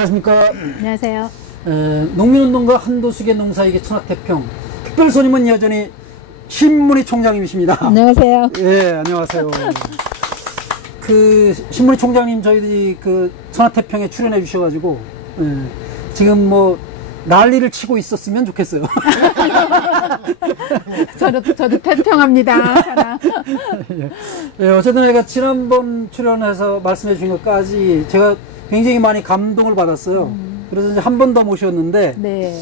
안녕하십니까. 안녕하세요. 농민운동가 한도수계 농사이기 천하태평 특별 손님은 여전히 신문희 총장님이십니다. 안녕하세요. 예, 안녕하세요. 그 신문희 총장님 저희들이 그 천하태평에 출연해 주셔가지고 지금 뭐 난리를 치고 있었으면 좋겠어요. 저도 태평합니다. 예, 어쨌든 제가 지난번 출연해서 말씀해 주신 것까지 제가 굉장히 많이 감동을 받았어요. 그래서 이제 한 번 더 모셨는데, 네.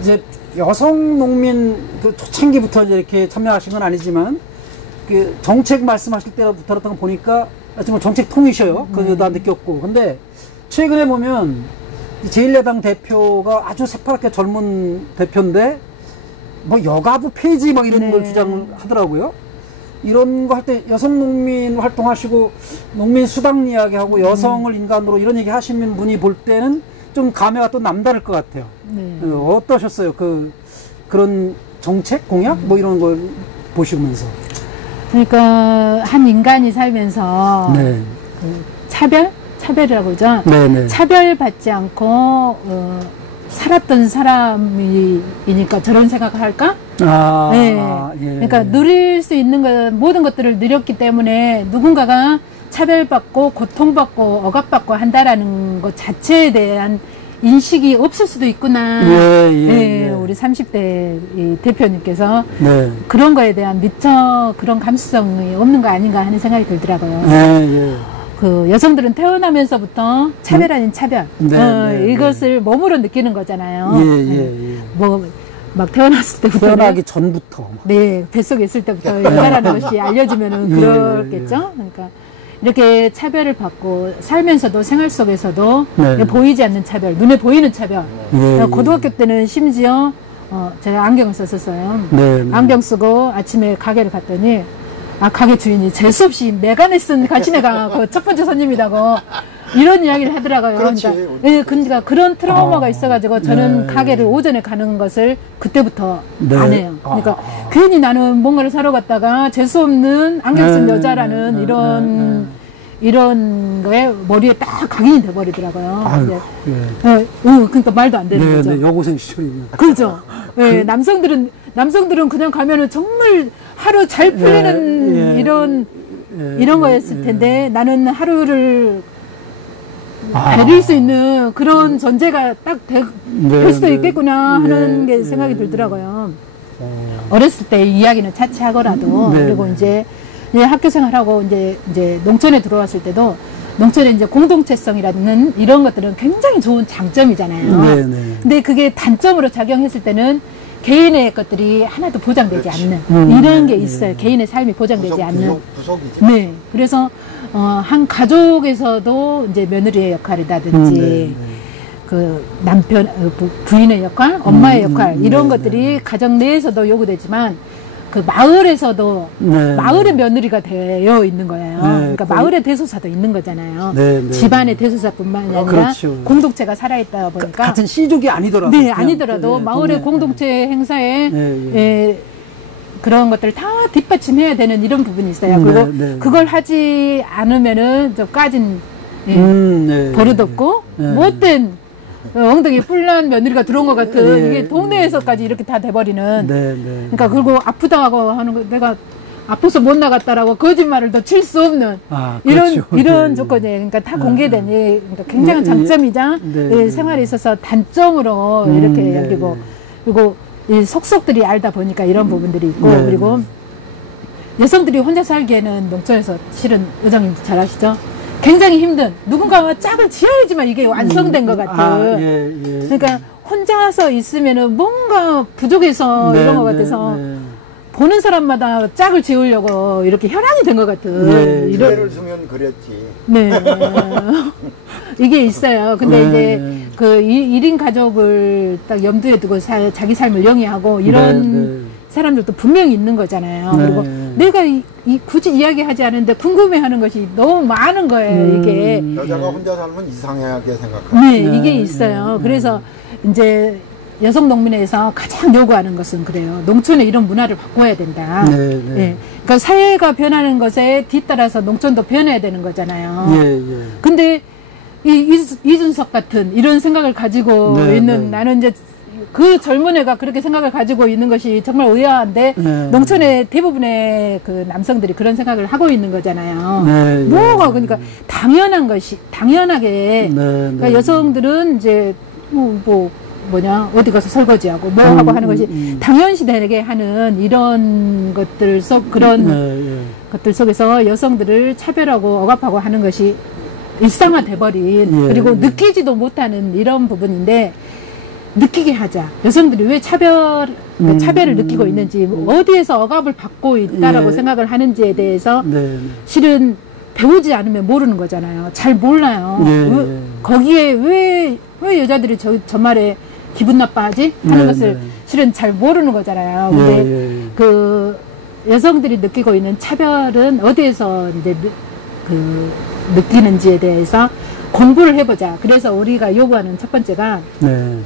이제 여성 농민 그 초창기부터 이제 이렇게 참여하신 건 아니지만, 그 정책 말씀하실 때부터 들었던 거 보니까, 정말 정책 통이셔요. 그거 다 느꼈고. 근데 최근에 보면 제1야당 대표가 아주 새파랗게 젊은 대표인데, 뭐 여가부 폐지 막 이런 걸 주장하더라고요. 이런 거 할 때 여성 농민 활동하시고 농민 수당 이야기하고 여성을 인간으로 이런 얘기 하시는 분이 볼 때는 좀 감회가 또 남다를 것 같아요. 네. 어떠셨어요? 그런 정책 공약 뭐 이런 걸 보시면서. 그러니까 한 인간이 살면서 네. 그 차별이라고 그러죠. 네네. 차별받지 않고 살았던 사람이니까 저런 생각을 할까? 아, 네. 예. 그러니까 누릴 수 있는 것, 모든 것들을 누렸기 때문에 누군가가 차별받고 고통받고 억압받고 한다라는 것 자체에 대한 인식이 없을 수도 있구나. 예. 우리 30대 이 대표님께서 네. 그런 거에 대한 미처 그런 감수성이 없는 거 아닌가 하는 생각이 들더라고요. 예. 그 여성들은 태어나면서부터 차별 아닌 차별, 이것을 몸으로 느끼는 거잖아요. 예. 뭐 막 태어났을 때부터 태어나기 전부터. 네, 뱃속에 있을 때부터 여자라는 것이 알려지면은 그렇겠죠. 그러니까 이렇게 차별을 받고 살면서도 생활 속에서도 보이지 않는 차별, 눈에 보이는 차별. 고등학교 때는 심지어 제가 안경을 썼었어요. 안경 쓰고 아침에 가게를 갔더니 가게 주인이 재수없이 메간에 쓴 가시네가 그 첫 번째 손님이라고 이런 이야기를 하더라고요. 그렇지. 그러니까 그런 트라우마가 있어가지고 저는 가게를 오전에 가는 것을 그때부터 안 해요. 그러니까 괜히 나는 뭔가를 사러 갔다가 재수없는 안경 쓴 여자라는 이런 거에 머리에 딱 각인이 돼버리더라고요. 그러니까 말도 안 되는 거죠. 여고생 시절입니다. 그렇죠. 남성들은 그냥 가면은 정말 하루 잘 풀리는 이런 거였을 텐데 나는 하루를 베릴 수 있는 그런 존재가 딱 될 수도 있겠구나 하는 게 생각이 들더라고요. 어렸을 때 이야기는 차치하더라도 그리고 이제 학교 생활하고 이제 농촌에 들어왔을 때도 농촌에 이제 공동체성이라는 이런 것들은 굉장히 좋은 장점이잖아요. 근데 그게 단점으로 작용했을 때는 개인의 것들이 하나도 보장되지 않는 이런 게 있어요. 개인의 삶이 보장되지 않는. 부속이죠. 네. 그래서 한 가족에서도 이제 며느리의 역할이라든지 그 남편 부인의 역할, 엄마의 역할 이런 것들이 가정 내에서도 요구되지만 그 마을에서도 마을의 며느리가 되어 있는 거예요. 그러니까 마을의 대소사도 있는 거잖아요. 집안의 대소사뿐만 아니라 그렇죠. 공동체가 살아있다 보니까 같은 신족이 아니더라도 아니더라도 마을의 공동체 행사에 그런 것들을 다 뒷받침해야 되는 이런 부분이 있어요. 그리고 그걸 하지 않으면은 좀 까진 버릇없고 못된 엉덩이에 뿔난 며느리가 들어온 것 같은 이게 동네에서까지 이렇게 다 돼버리는. 그러니까 그리고 아프다고 하는 거 내가 아파서 못 나갔다라고 거짓말을 더 칠 수 없는 이런 조건이에요. 그러니까 다 공개된 그러니까 굉장한 장점이자 생활에 있어서 단점으로 이렇게 여기고 그리고 이 속속들이 알다 보니까 이런 부분들이 있고 그리고 여성들이 혼자 살기에는 농촌에서 실은 의장님도 잘 아시죠? 굉장히 힘든 누군가가 짝을 지어야지만 이게 완성된 것 같은 그러니까 혼자서 있으면은 뭔가 부족해서 이런 것 같아서 보는 사람마다 짝을 지으려고 이렇게 혈안이 된 것 같은 이래를 주면 그랬지. 이게 있어요. 근데 이제 그 1인 가족을 딱 염두에 두고 자기 삶을 영위하고 이런 사람들도 분명히 있는 거잖아요. 그리고 내가 굳이 이야기하지 않은데 궁금해하는 것이 너무 많은 거예요. 이게 여자가 혼자 살면 이상하게 생각하고 이게 있어요. 그래서 이제 여성 농민에서 가장 요구하는 것은 그래요. 농촌에 이런 문화를 바꿔야 된다. 그러니까 사회가 변하는 것에 뒤따라서 농촌도 변해야 되는 거잖아요. 근데 이준석 같은 이런 생각을 가지고 네, 있는 네. 나는 이제 그 젊은 애가 그렇게 생각을 가지고 있는 것이 정말 의아한데 네. 농촌의 대부분의 그 남성들이 그런 생각을 하고 있는 거잖아요. 네, 뭐가 네. 그러니까 당연한 것이 당연하게 네, 그러니까 네. 여성들은 이제 뭐냐 어디 가서 설거지하고 뭐 하고 하는 것이 당연시되게 하는 이런 것들 속 그런 네, 것들 속에서 여성들을 차별하고 억압하고 하는 것이 일상화돼 버린 예, 그리고 예. 느끼지도 못하는 이런 부분인데 느끼게 하자. 여성들이 왜 차별을 느끼고 있는지 어디에서 억압을 받고 있다라고 예. 생각을 하는지에 대해서 네. 실은 배우지 않으면 모르는 거잖아요. 잘 몰라요. 예. 거기에 왜 여자들이 저 말에 기분 나빠하지? 하는 네, 것을 네. 실은 잘 모르는 거잖아요. 근데 예. 그 여성들이 느끼고 있는 차별은 어디에서 이제 느끼는지에 대해서 공부를 해보자. 그래서 우리가 요구하는 첫 번째가 네.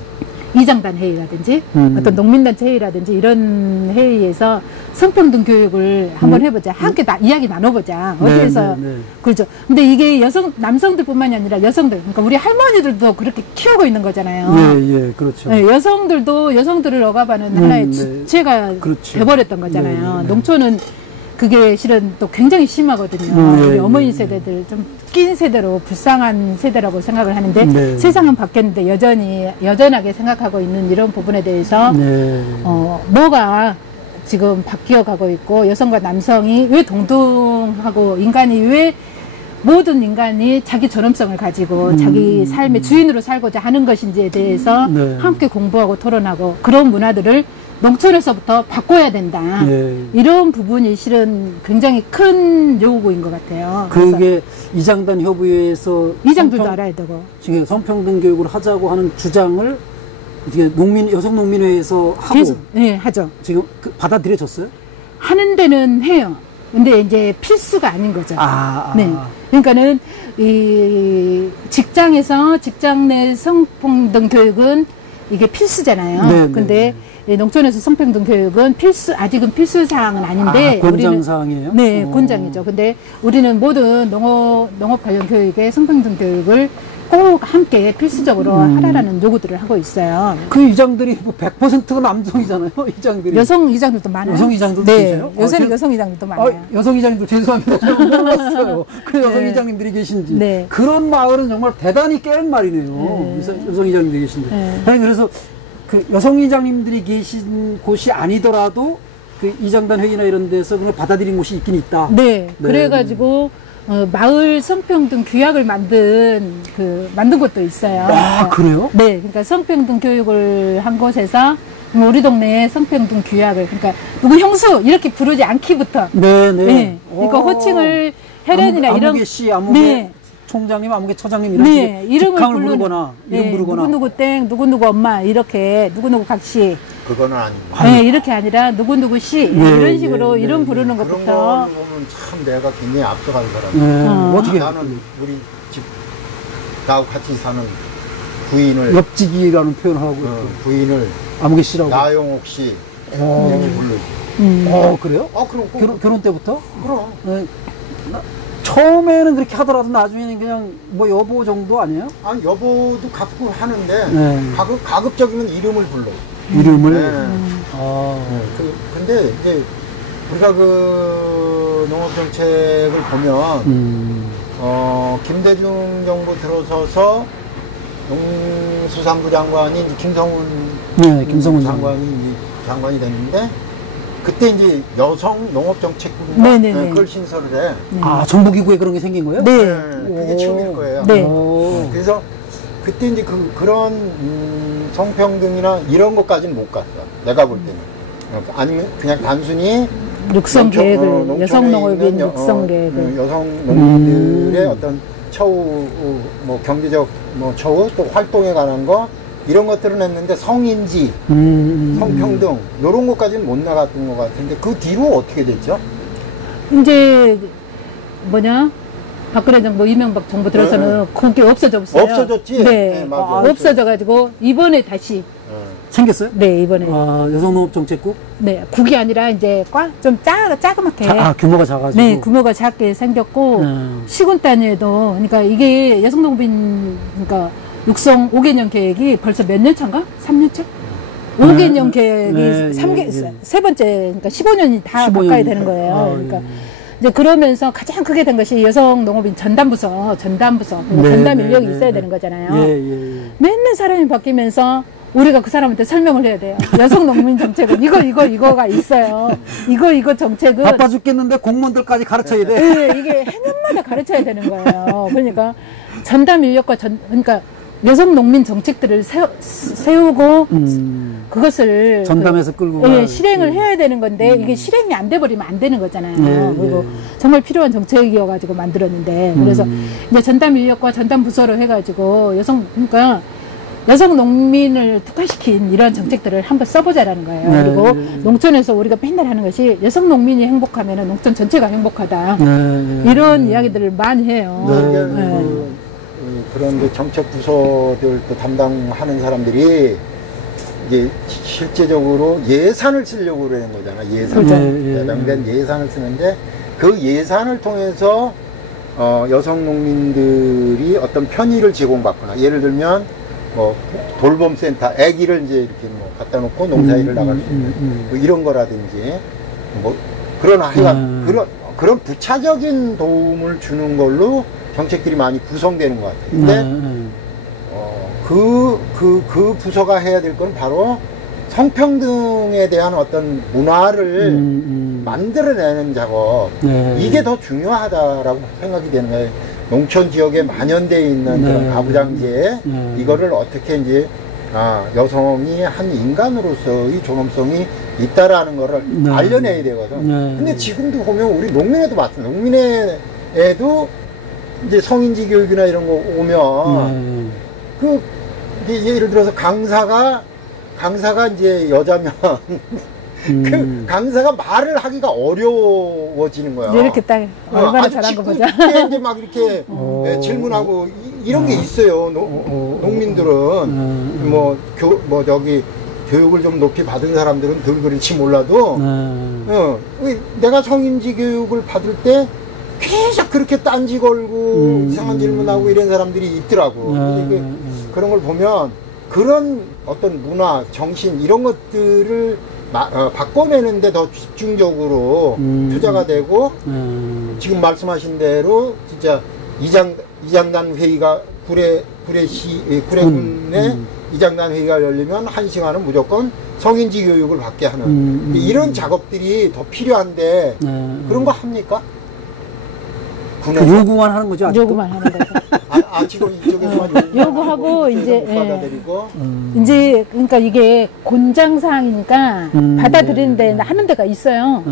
이장단 회의라든지 어떤 농민단체 회의라든지 이런 회의에서 성평등 교육을 한번 해보자. 함께 이야기 나눠보자. 어디에서 네. 그렇죠. 근데 이게 남성들뿐만이 아니라 여성들, 그러니까 우리 할머니들도 그렇게 키우고 있는 거잖아요. 예, 그렇죠. 네, 여성들도 여성들을 억압하는 하나의 네. 주체가 그렇죠. 돼버렸던 거잖아요. 네. 농촌은 그게 실은 또 굉장히 심하거든요. 네, 우리 어머니 네. 세대들 좀 낀 세대로 불쌍한 세대라고 생각을 하는데 네. 세상은 바뀌었는데 여전하게 생각하고 있는 이런 부분에 대해서 네. 뭐가 지금 바뀌어가고 있고 여성과 남성이 왜 동등하고 모든 인간이 자기 존엄성을 가지고 자기 삶의 주인으로 살고자 하는 것인지에 대해서 네. 함께 공부하고 토론하고 그런 문화들을 농촌에서부터 바꿔야 된다. 예. 이런 부분이 실은 굉장히 큰 요구인 것 같아요. 그게 이장단 협의회에서 이장들도 알아야 되고. 지금 성평등 교육을 하자고 하는 주장을 이게 여성 농민회에서 하고 계속, 네, 하죠. 지금 받아들여졌어요? 하는 데는 해요. 근데 이제 필수가 아닌 거죠. 네. 그러니까는 이 직장 내 성평등 교육은 이게 필수잖아요. 네, 근데 이 농촌에서 성평등 교육은 아직은 필수 사항은 아닌데. 권장 사항이에요? 네, 권장이죠. 근데 우리는 모든 농업 관련 교육에 성평등 교육을 꼭 함께 필수적으로 하라라는 요구들을 하고 있어요. 그 이장들이 뭐 100%가 남성이잖아요, 이장들이. 여성 이장들도 많아요. 여성 이장들도 네, 계세요? 여성 이장들도 많아요. 여성 이장님도 죄송합니다. 제가 몰랐어요. 그 여성 네. 이장님들이 계신지. 네. 그런 마을은 정말 대단히 깨는 말이네요. 네. 여성 이장님들이 계신데. 네. 아니, 그래서 그 여성 이장님들이 계신 곳이 아니더라도 그 이장단 회의나 이런 데서 그걸 받아들인 곳이 있긴 있다. 네. 네. 그래가지고 마을 성평등 규약을 만든 곳도 있어요. 아, 그래요? 네. 그러니까 성평등 교육을 한 곳에서 우리 동네에 성평등 규약을, 그러니까 누구 형수 이렇게 부르지 않기부터. 네. 네. 그러니까 호칭을 혜련이나 이런. 아무개 씨, 아무개 네. 총장님, 아무개 처장님 이런 네, 이름을 부르거나 이름 부르거나. 누구누구 땡, 누구누구 엄마 이렇게 누구누구 각씨. 그거는 아닙니다. 네, 이렇게 아니라 누구누구 씨 이런 식으로 이름 부르는 그런 것부터. 거 보면 참 내가 굉장히 앞서간 사람이에요. 어떻게 나는 우리 집 나하고 같이 사는 부인을 옆지기라는 표현을 하고 부인을 아무개 씨라고. 나용옥 씨 이렇게 부르지. 그래요? 그럼 결혼 때부터? 그럼. 처음에는 그렇게 하더라도 나중에는 그냥 뭐 여보 정도 아니에요? 아니 여보도 갖고 하는데 네. 가급적이면 이름을 불러. 이름을. 근데 이제 우리가 그 농업 정책을 보면 김대중 정부 들어서서 농수산부 장관이 이제 김성훈 장관이 됐는데. 그때 이제 여성 농업정책부가 그걸 신설을 해. 네. 정부기구에 그런 게 생긴 거예요? 네. 그게 처음일 거예요. 네. 그래서 그때 이제 그런 성평등이나 이런 것까지는 못 갔어. 내가 볼 때는. 아니면 그냥 단순히 육성 계획을, 여성 농업인 육성 계획을. 여성 농민들의 어떤 처우, 뭐 경제적 처우, 또 활동에 관한 거, 이런 것들은 했는데 성인지, 성평등 이런 것까지는 못 나갔던 것 같은데 그 뒤로 어떻게 됐죠? 이제 박근혜 정부, 이명박 정부 들어서는 그게 없어졌어요. 없어졌지? 네. 맞아. 없어져가지고 이번에 다시 생겼어요? 네, 이번에. 아, 여성농업정책국? 네, 국이 아니라 이제 좀 자그맣게. 규모가 작아지고. 네, 규모가 작게 생겼고, 시군 단위에도, 그러니까 이게 여성농민, 그러니까 육성 5개년 계획이 벌써 몇 년 차인가? 3년 차? 5개년 계획이 세 번째, 그러니까 15년이 다 15년. 가까이 되는 거예요. 그러니까. 이제 그러면서 가장 크게 된 것이 여성 농업인 전담부서, 전담 인력이 있어야 되는 거잖아요. 맨날 사람이 바뀌면서 우리가 그 사람한테 설명을 해야 돼요. 여성 농민 정책은 이거가 있어요. 이거 정책은. 바빠 죽겠는데 공무원들까지 가르쳐야 돼. 네, 이게 해년마다 가르쳐야 되는 거예요. 그러니까 전담 인력과 그러니까 여성 농민 정책들을 세우고 그것을 전담해서 끌고 실행을 해야 되는 건데 이게 실행이 안 돼 버리면 안 되는 거잖아요. 그리고 정말 필요한 정책이어 가지고 만들었는데 그래서 이제 전담 인력과 전담 부서로 해 가지고 그러니까 여성 농민을 특화시킨 이런 정책들을 한번 써보자라는 거예요. 그리고 농촌에서 우리가 맨날 하는 것이 여성 농민이 행복하면 농촌 전체가 행복하다. 이런 이야기들을 많이 해요. 그런데 정책 부서들 또 담당하는 사람들이 이제 실제적으로 예산을 쓰려고 그러는 거잖아. 예산된 예산을 쓰는데 그 예산을 통해서 여성 농민들이 어떤 편의를 제공받거나 예를 들면 뭐 돌봄센터 아기를 이제 이렇게 뭐 갖다 놓고 농사일을 나갈 수 있는 뭐 이런 거라든지 뭐 그런 하여간 그런 부차적인 도움을 주는 걸로 정책들이 많이 구성되는 것 같아요. 근데 그 부서가 해야 될 건 바로 성평등에 대한 어떤 문화를 만들어내는 작업. 이게 더 중요하다라고 생각이 되는 거예요. 농촌 지역에 만연되어 있는 그런 가부장제 이거를 어떻게 이제 여성이 한 인간으로서의 존엄성이 있다라는 거를 알려내야 되거든. 근데 지금도 보면 우리 농민에도 마찬가지. 농민에도 이제 성인지 교육이나 이런 거 오면 예를 들어서 강사가 이제 여자면 그 강사가 말을 하기가 어려워지는 거야. 이렇게 딱 얼마나 잘한 거 보자. 이제 막 이렇게 질문하고 이런 게 있어요. 농민들은 저기 교육을 좀 높이 받은 사람들은 덜 그렇지 몰라도 내가 성인지 교육을 받을 때 계속 그렇게 딴지 걸고 이상한 질문하고 이런 사람들이 있더라고. 그런 걸 보면 그런 어떤 문화, 정신 이런 것들을 바꿔내는데 더 집중적으로 투자가 되고 지금 말씀하신 대로 진짜 이장단 회의가 구례군에 이장단 회의가 열리면 1시간은 무조건 성인지 교육을 받게 하는 이런 작업들이 더 필요한데 그런 거 합니까? 요구만 하는 거죠. 아직도? 요구만 하는 거죠. 지금 이쪽에서만 요구하고 이제 이제 그러니까 이게 곤장사항이니까 받아들이는데 하는 데가 있어요.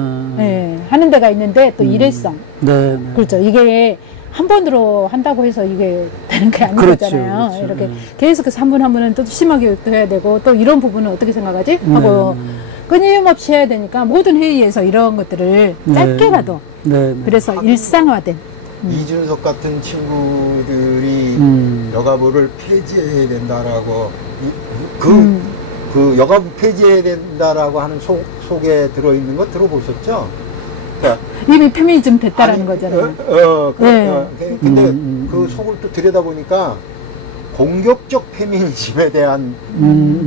하는 데가 있는데 또 일회성. 그렇죠. 이게 한 번으로 한다고 해서 이게 되는 게 아니잖아요. 그렇죠. 이렇게 계속해서 한 번 한 번은 또 심화 교육도 해야 되고 또 이런 부분은 어떻게 생각하지? 하고 끊임없이 해야 되니까 모든 회의에서 이런 것들을 짧게라도 그래서 일상화된 이준석 같은 친구들이 여가부를 폐지해야 된다라고 그 여가부 폐지해야 된다라고 하는 속에 들어있는 거 들어보셨죠? 그러니까 이미 페미니즘 됐다라는 거잖아요. 근데 그 속을 또 들여다보니까 공격적 페미니즘에 대한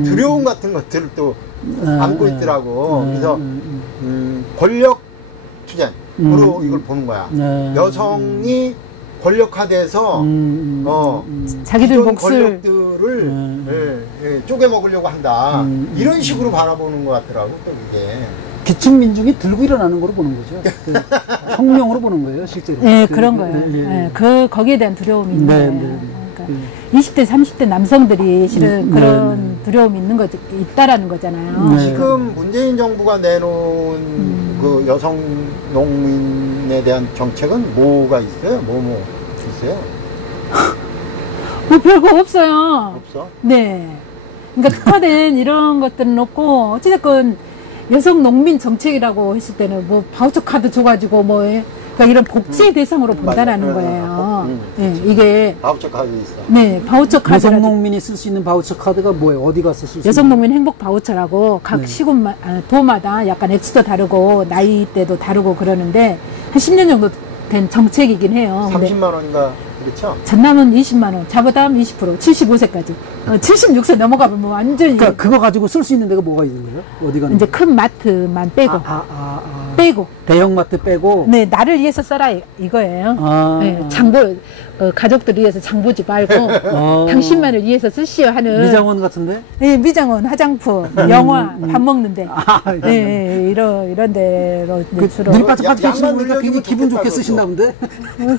두려움 같은 것들을 또 안고 있더라고. 그래서 권력 투쟁으로 이걸 보는 거야. 여성이 권력화돼서 자기들 몫을 권력들을 쪼개 먹으려고 한다. 이런 식으로 바라보는 것 같더라고. 또 이게 기층 민중이 들고 일어나는 거로 보는 거죠. 혁명으로 보는 거예요, 실제로. 그런 거예요. 거기에 대한 두려움이 있는 거예요. 그러니까 20대, 30대 남성들이 실은 그런 두려움이 있다라는 거잖아요. 지금 문재인 정부가 내놓은 그 여성 농민에 대한 정책은 뭐가 있어요? 뭐 있어요? 뭐 별거 없어요. 없어? 네. 그러니까 특화된 이런 것들은 없고 어찌됐건 여성 농민 정책이라고 했을 때는 뭐 바우처 카드 줘가지고 뭐 그러니까 이런 복지의 대상으로 본다라는 거예요. 이게 바우처 카드 있어. 네, 바우처 카드. 여성 농민이 쓸 수 있는 바우처 카드가 뭐예요? 어디 가서 쓸 수 있는? 여성 농민 행복 바우처라고 각 도마다 약간 액수도 다르고 나이대도 다르고 그러는데 한 10년 정도 된 정책이긴 해요. 30만 원인가 그렇죠? 전남은 20만 원, 자부담 20%, 75세까지. 76세 넘어가면 뭐 완전히. 그러니까 그거 가지고 쓸 수 있는 데가 뭐가 있는 거예요? 어디 가는 이제 큰 마트만 빼고. 빼고. 대형 마트 빼고. 네, 나를 위해서 써라 이거예요. 네, 장보 가족들 위해서 장보지 말고 당신만을 위해서 쓰시오 하는. 미장원 같은데? 네, 미장원, 화장품, 영화, 밥 먹는데. 네, 이런 데로 주로. 늘 바짝바짝 쓰시니까 굉장히 기분 좋게 쓰신다 본데?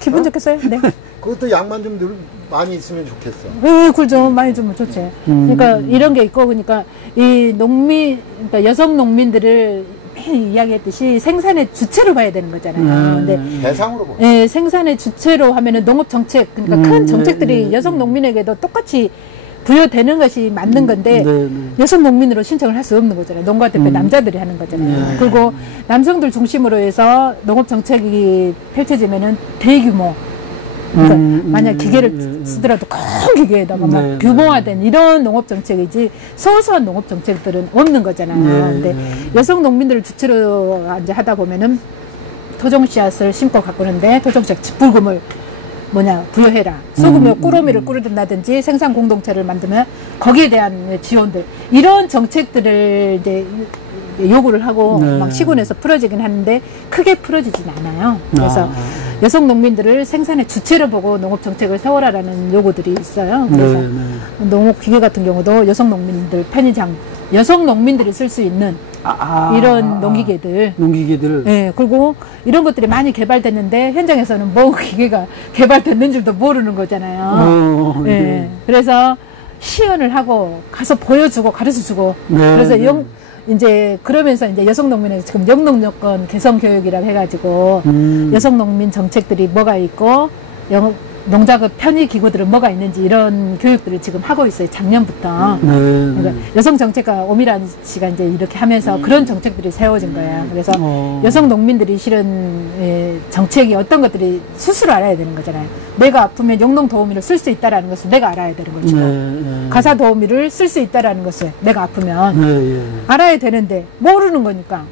기분 좋게 써요. 네. 그것도 양만 좀 늘 많이 있으면 좋겠어. 네, 굴 좀 많이 주면 좋지. 그러니까 이런 게 있고, 그러니까 이 그러니까 여성 농민들을 이야기했듯이 생산의 주체로 봐야 되는 거잖아요. 근데 대상으로 봐. 네, 생산의 주체로 하면은 농업 정책, 그러니까 큰 정책들이 여성 농민에게도 똑같이 부여되는 것이 맞는 건데 여성 농민으로 신청을 할 수 없는 거잖아요. 농가대표 남자들이 하는 거잖아요. 그리고 남성들 중심으로 해서 농업 정책이 펼쳐지면은 대규모, 그러니까 만약 기계를 쓰더라도 큰 기계에다가 막 규모화된 이런 농업 정책이지 소소한 농업 정책들은 없는 거잖아요. 근데 여성 농민들을 주체로 이제 하다 보면은 토종 씨앗을 심고 가꾸는데 토종 씨앗 직불금을 부여해라. 소규모 꾸러미를 꾸린다든지 생산 공동체를 만들면 거기에 대한 지원들 이런 정책들을 이제 요구를 하고 막 시군에서 풀어지긴 하는데 크게 풀어지진 않아요. 그래서 여성 농민들을 생산의 주체로 보고 농업 정책을 세워라라는 요구들이 있어요. 그래서 농업 기계 같은 경우도 여성 농민들 편의장, 여성 농민들이 쓸 수 있는 이런 농기계들. 네, 그리고 이런 것들이 많이 개발됐는데 현장에서는 뭐 기계가 개발됐는 줄도 모르는 거잖아요. 네, 그래서 시연을 하고 가서 보여주고 가르쳐주고. 그래서 이제 그러면서 이제 여성 농민의 지금 영농여건 개선 교육이라고 해가지고 여성 농민 정책들이 뭐가 있고 농작업 편의 기구들은 뭐가 있는지 이런 교육들을 지금 하고 있어요. 작년부터. 그러니까 여성 정책과 오미란 씨가 이제 이렇게 하면서 그런 정책들이 세워진 거예요. 그래서 여성 농민들이 실은 정책이 어떤 것들이 스스로 알아야 되는 거잖아요. 내가 아프면 영농 도우미를 쓸 수 있다라는 것을 내가 알아야 되는 거죠. 가사 도우미를 쓸 수 있다라는 것을 내가 아프면 알아야 되는데 모르는 거니까.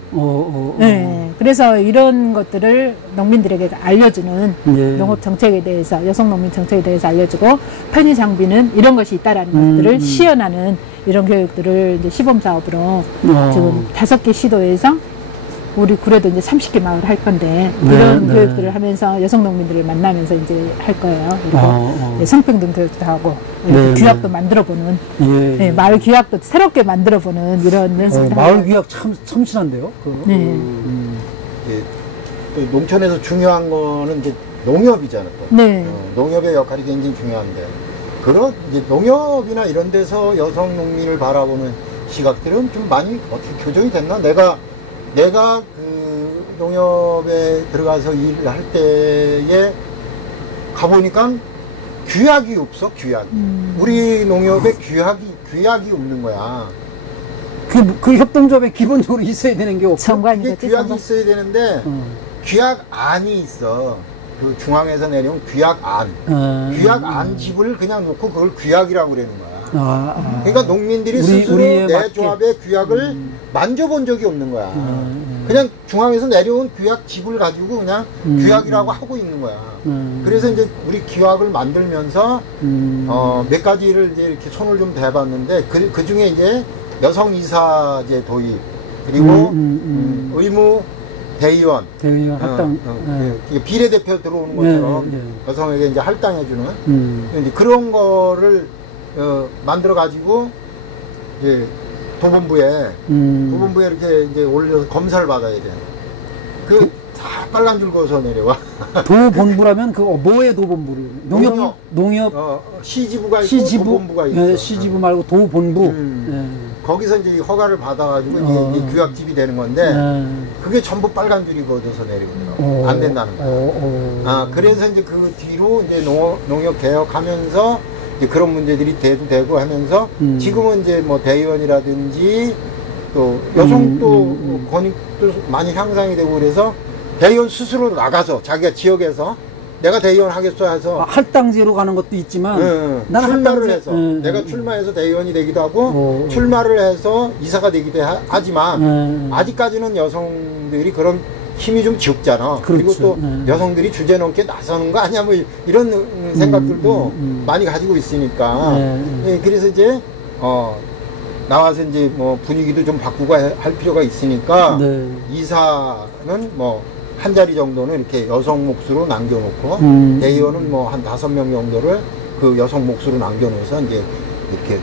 네. 그래서 이런 것들을 농민들에게 알려주는 농업 정책에 대해서 여성 농민 정책에 대해서 알려주고 편의 장비는 이런 것이 있다라는 것들을 시연하는 이런 교육들을 이제 시범 사업으로 지금 5개 시도에서 우리 굴에도 이제 30개 마을 할 건데 이런 교육들을 하면서 여성 농민들을 만나면서 이제 할 거예요. 그리고 성평등 교육도 하고 규약도 만들어보는 마을 규약도 새롭게 만들어보는 이런 연습을 마을 규약 참 참신한데요. 농촌에서 중요한 거는 이제 농협이잖아요. 농협의 역할이 굉장히 중요한데 그런 이제 농협이나 이런 데서 여성 농민을 바라보는 시각들은 좀 많이 어떻게 교정이 됐나? 내가 그 농협에 들어가서 일을 할 때에 가보니까 규약이 없어, 규약이. 우리 농협에 규약이 없는 거야. 그 협동조합에 기본적으로 있어야 되는 게 없어. 이게 규약이 있어야 되는데, 규약안이 있어. 그 중앙에서 내려온 규약안. 규약안 집을 그냥 놓고 그걸 규약이라고 그러는 거야. 그러니까 농민들이 스스로 내 조합의 규약을 만져본 적이 없는 거야. 그냥 중앙에서 내려온 규약 집을 가지고 그냥 규약이라고 하고 있는 거야. 그래서 이제 우리 규약을 만들면서 몇 가지를 이제 이렇게 손을 좀 대봤는데 그 중에 이제 여성 이사제 도입 그리고 의무 대의원 할당 비례대표 들어오는 것처럼 여성에게 이제 할당해주는 이제 그런 거를 만들어 가지고 이제 도본부에 이렇게 이제 올려서 검사를 받아야 돼. 다 빨간 줄 그어서 내려와. 도본부라면 그 뭐의 도본부를? 농협 시지부가 있고 도본부가 있어. 시지부 말고 도본부. 거기서 이제 허가를 받아가지고 이게 규약집이 되는 건데 그게 전부 빨간 줄이 그어져서 내려오더라고. 안 된다는 거야. 그래서 이제 그 뒤로 이제 농협 개혁하면서 이제 그런 문제들이 되고 하면서 지금은 이제 뭐 대의원이라든지 또 여성 또 권익도 많이 향상이 되고 그래서 대의원 스스로 나가서 자기가 지역에서 내가 대의원 하겠어 해서 할당제로 가는 것도 있지만 나는 출마를 해서 내가 출마해서 대의원이 되기도 하고 출마를 해서 이사가 되기도 하지만 아직까지는 여성들이 그런 힘이 좀 적잖아. 그렇죠. 그리고 또 여성들이 주제 넘게 나서는 거 아니야 뭐 이런 생각들도 많이 가지고 있으니까 그래서 이제 나와서 이제 뭐 분위기도 좀 바꾸고 할 필요가 있으니까 이사는 뭐 한 자리 정도는 이렇게 여성 몫으로 남겨놓고 대의원은 뭐 한 5명 정도를 그 여성 몫으로 남겨놓아서 이제 이렇게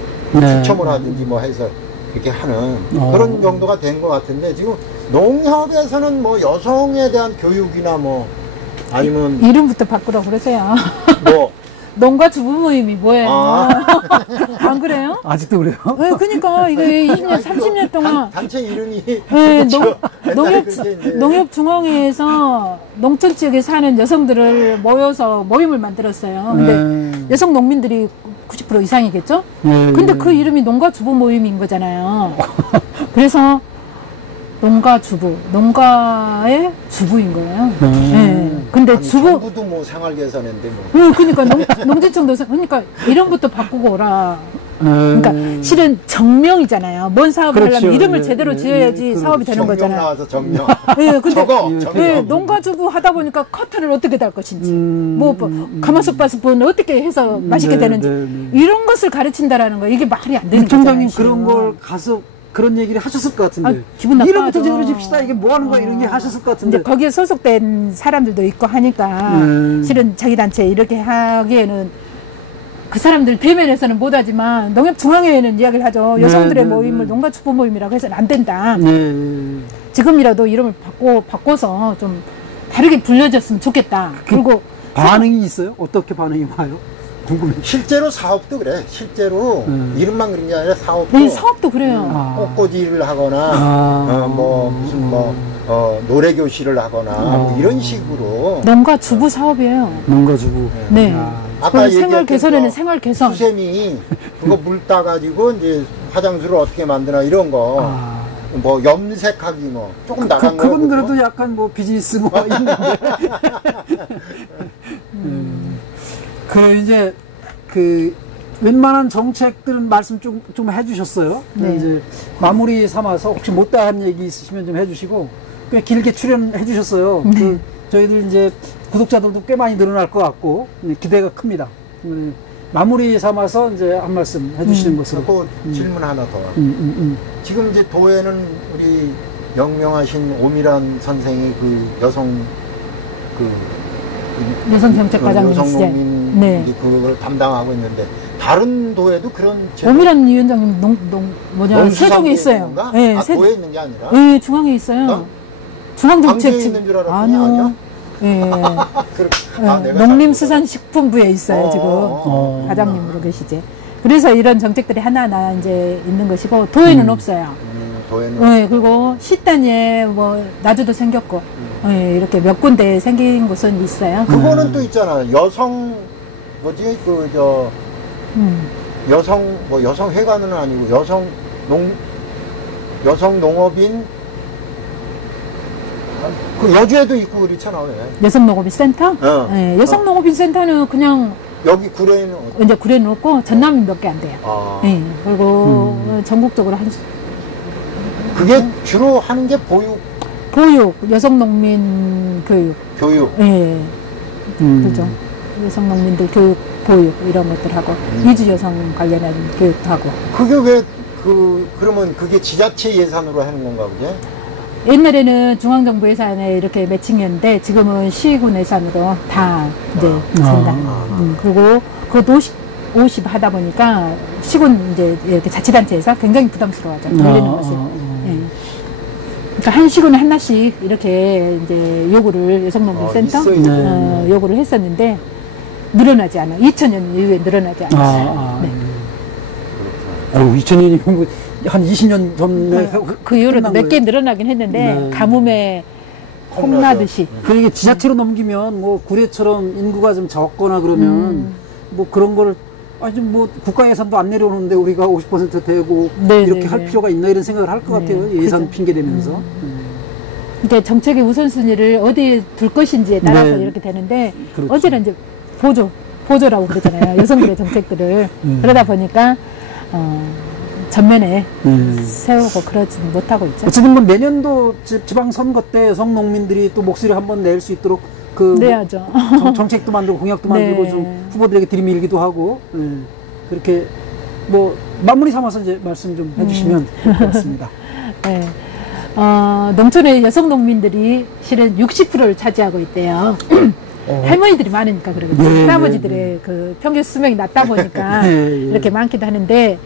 추첨을 하든지 뭐 해서 이렇게 하는 그런 정도가 된 것 같은데 지금 농협에서는 뭐 여성에 대한 교육이나 뭐 아니면 이름부터 바꾸라고 그러세요. 뭐 농가 주부 모임이 뭐예요? 안 그래요? 아직도 그래요? 네, 그러니까 이거 20년, 30년 동안 단체 이름이 네, 농협중앙회에서 농촌 지역에 사는 여성들을 모여서 모임을 만들었어요. 근데 여성 농민들이 90% 이상이겠죠? 근데 그 이름이 농가 주부 모임인 거잖아요. 그래서 농가 주부, 농가의 주부인 거예요. 근데 아니, 주부. 정부도 뭐 생활 계산인데 뭐. 그러니까 농지청도 그러니까 이름부터 바꾸고 오라. 그러니까 실은 정명이잖아요. 뭔 사업을 그렇죠. 하려면 이름을 제대로 지어야지 사업이 되는 정명 거잖아요. 나와서 정명. 근데 정명. 농가주부 하다 보니까 커트를 어떻게 달 것인지, 뭐 가마솥밥은 어떻게 해서 맛있게 되는지 이런 것을 가르친다라는 거 이게 말이 안 되는 거잖아요. 총장님 그런 걸 가서 그런 얘기를 하셨을 것 같은데. 기분 나빠져. 이름부터 제대로 줍시다. 이게 뭐 하는 거야? 이런 얘기 하셨을 것 같은데. 이제 거기에 소속된 사람들도 있고 하니까 실은 자기 단체 이렇게 하기에는 그 사람들 대면에서는 못하지만 농협중앙회에는 이야기를 하죠. 여성들의 모임을 농가주부 모임이라고 해서는 안 된다. 지금이라도 이름을 바꿔서 좀 다르게 불려졌으면 좋겠다. 그리고 반응이 있어요? 어떻게 반응이 와요? 궁금해. 실제로 사업도 그래. 실제로 이름만 그런 게 아니라 사업도. 네, 사업도 그래요. 꽃꽂이를 하거나, 무슨 노래 교실을 하거나, 뭐 이런 식으로. 농가 주부 사업이에요. 농가 주부. 네. 아까 생활 개선에는 생활 개선. 수세미, 그거 물 따가지고 이제 화장실을 어떻게 만드나 이런 거. 뭐 염색하기 뭐 조금 나간 거. 그건 그래도 약간 뭐 비즈니스 뭐 있는데. 그 이제 그 웬만한 정책들은 말씀 좀 해주셨어요. 네. 이제 마무리 삼아서 혹시 못다한 얘기 있으시면 좀 해주시고 그냥 길게 출연해 주셨어요. 그 저희들 이제 구독자들도 꽤 많이 늘어날 것 같고 기대가 큽니다. 마무리 삼아서 이제 한 말씀 해주시는 것으로. 그리고 질문 하나 더. 지금 이제 도에는 우리 영명하신 오미란 선생이 그 여성정책과장님이시죠. 네. 그걸 담당하고 있는데 다른 도에도 그런 오미란 위원장님 세종에 있어요. 네, 도에 있는 게 아니라? 네, 중앙에 있어요. 중앙정책 광주에 있는 줄 알았더니 아니야? 네. 농림수산식품부에 있어요. 지금 과장님으로 계시지. 그래서 이런 정책들이 하나하나 이제 있는 것이고 도에는 없어요. 도에는. 네, 그리고 시단위에 뭐 나주도 생겼고 네, 이렇게 몇 군데 생긴 곳은 있어요. 그거는 또 있잖아. 여성 여성회관은 아니고 여성 농업인 그 여주에도 있고 그렇잖아. 왜? 여성농업인 센터? 네, 여성농업인 센터는 그냥 여기 구례는 이제 구례는 없고 전남이 몇 개 안 돼요. 네, 그리고 전국적으로 그게 주로 하는 게 보육, 여성농민 교육. 네, 그죠. 여성농민들 교육, 보육 이런 것들 하고 이주 여성 관련한 교육도 하고. 그게 왜 그러면 그게 지자체 예산으로 하는 건가 보지? 옛날에는 중앙정부 예산에 이렇게 매칭이었는데 지금은 시군 예산으로 다 이제 산다. 그리고 그것도 50 하다 보니까 시군 이제 이렇게 자치단체에서 굉장히 부담스러워하죠. 늘리는 것을. 네. 그러니까 한 시군에 하나씩 이렇게 이제 요구를 여성농민센터 요구를 했었는데 늘어나지 않아. 2000년 이후에 늘어나지 않았어요. 네. 2000년이면 한 20년 전에 그 이후로도 몇 개 늘어나긴 했는데 가뭄에 홍나듯이. 그게 지자체로 넘기면 뭐 구례처럼 인구가 좀 적거나 그러면 뭐 그런 걸 아니 뭐 국가 예산도 안 내려오는데 우리가 50% 되고 이렇게 할 필요가 있나 이런 생각을 할 것 같아요. 예산 핑계 대면서. 이게 정책의 우선순위를 어디에 둘 것인지에 따라서 네. 이렇게 되는데 그렇죠. 어제는 이제 보조라고 그러잖아요. 여성들의 정책들을 그러다 보니까 전면에 세우고 그러지는 못하고 있죠. 어쨌든 뭐 내년도 지방선거 때 여성 농민들이 또 목소리를 한번 낼 수 있도록 그 내야죠. 정책도 만들고 공약도 네. 만들고 좀 후보들에게 들이밀기도 하고 그렇게 뭐 마무리 삼아서 이제 말씀 좀 해주시면 될 것 같습니다. 네. 농촌의 여성 농민들이 실은 60%를 차지하고 있대요. 할머니들이 많으니까 그러거든요. 네, 할아버지들의 네, 네. 그 평균 수명이 낮다 보니까 네, 네. 이렇게 많기도 하는데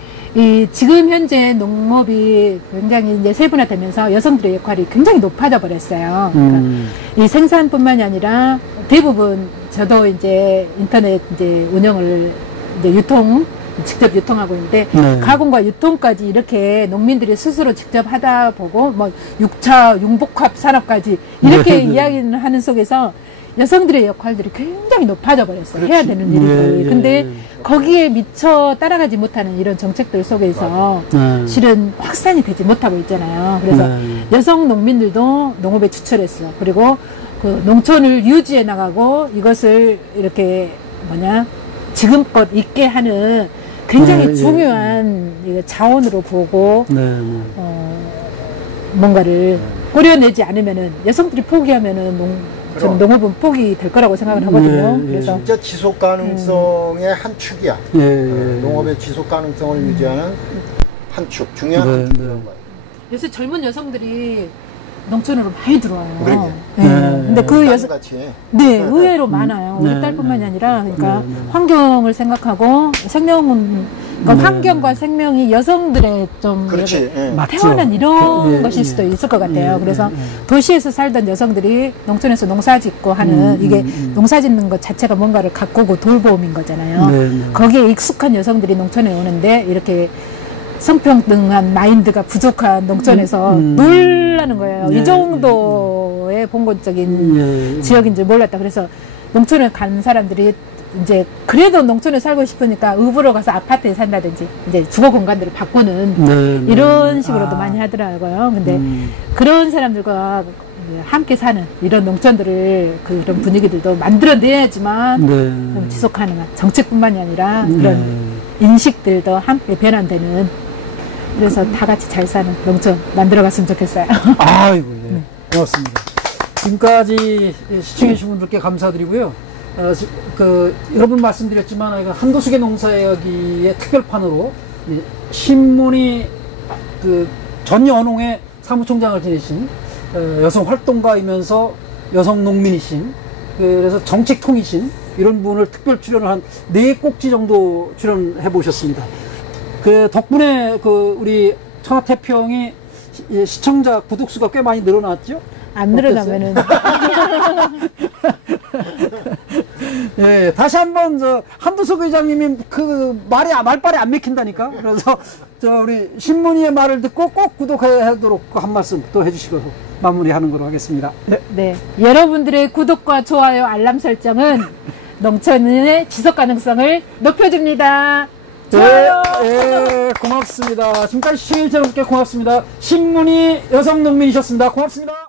지금 현재 농업이 굉장히 이제 세분화되면서 여성들의 역할이 굉장히 높아져 버렸어요. 그러니까 이 생산뿐만이 아니라 대부분 저도 이제 인터넷 이제 운영을 이제 직접 유통하고 있는데 네. 가공과 유통까지 이렇게 농민들이 스스로 직접 하다 보고 뭐 6차 융복합 산업까지 이렇게 네, 네. 이야기를 하는 속에서 여성들의 역할들이 굉장히 높아져 버렸어요. 그렇지. 해야 되는 일들이. 네, 근데 네. 거기에 미처 따라가지 못하는 이런 정책들 속에서 네. 실은 확산이 되지 못하고 있잖아요. 그래서 네. 여성 농민들도 농업에 추출했어. 그리고 그 농촌을 유지해 나가고 이것을 이렇게 지금껏 있게 하는 굉장히 네, 중요한 이거 자원으로 보고 네. 뭔가를 꾸려내지 않으면은 여성들이 포기하면은 저는 농업은 포기 될 거라고 생각을 하거든요. 네, 그래서 진짜 지속 가능성의 한 축이야. 농업의 지속 가능성을 유지하는 한 축, 중요한 한 축. 요새 젊은 여성들이 농촌으로 많이 들어와요. 그러게. 근데 그 여성 같이. 네, 의외로 많아요. 우리 네, 딸뿐만이 아니라, 그러니까 네, 네. 환경을 생각하고 그러니까 환경과 생명이 여성들의 좀 그렇지. 이렇게 맞죠. 태어난 이런 예, 것일 예. 수도 있을 것 같아요. 예, 그래서 예, 예. 도시에서 살던 여성들이 농촌에서 농사 짓고 하는 이게 농사 짓는 것 자체가 뭔가를 가꾸고 돌보험인 거잖아요. 네, 네. 거기에 익숙한 여성들이 농촌에 오는데 이렇게 성평등한 마인드가 부족한 농촌에서 놀라는 거예요. 예, 이 정도의 봉건적인 예. 지역인 줄 몰랐다. 그래서 농촌에 간 사람들이 이제 그래도 농촌에 살고 싶으니까 읍으로 가서 아파트에 산다든지 이제 주거 공간들을 바꾸는 네, 이런 식으로도 아. 많이 하더라고요. 근데 그런 사람들과 함께 사는 이런 농촌들을 그런 분위기들도 만들어내야지만 좀 지속 가능한 정책뿐만이 아니라 그런 인식들도 함께 변환되는, 그래서 다 같이 잘 사는 농촌 만들어갔으면 좋겠어요. 아이고, 예. 고맙습니다. 지금까지 시청해주신 분들께 감사드리고요. 여러분 말씀드렸지만, 한도수계 농사여기의 특별판으로 신문이 전연홍의 사무총장을 지내신 여성 활동가이면서 여성 농민이신, 그래서 정책통이신 이런 분을 특별 출연을 한 4꼭지 정도 출연해 보셨습니다. 덕분에 우리 천하태평이 시청자 구독수가 꽤 많이 늘어났죠? 안 늘어나면은. 예, 다시 한번 한두석 의장님이 말빨이 안 맥힌다니까. 그래서 우리 신문이의 말을 듣고 꼭 구독하도록 한 말씀 또 해주시고 마무리하는 걸로 하겠습니다. 네. 네. 여러분들의 구독과 좋아요, 알람 설정은 농촌의 지속 가능성을 높여줍니다. 좋아요. 예, 고맙습니다. 지금까지 시청해주셔서 고맙습니다. 신문이 여성 농민이셨습니다. 고맙습니다.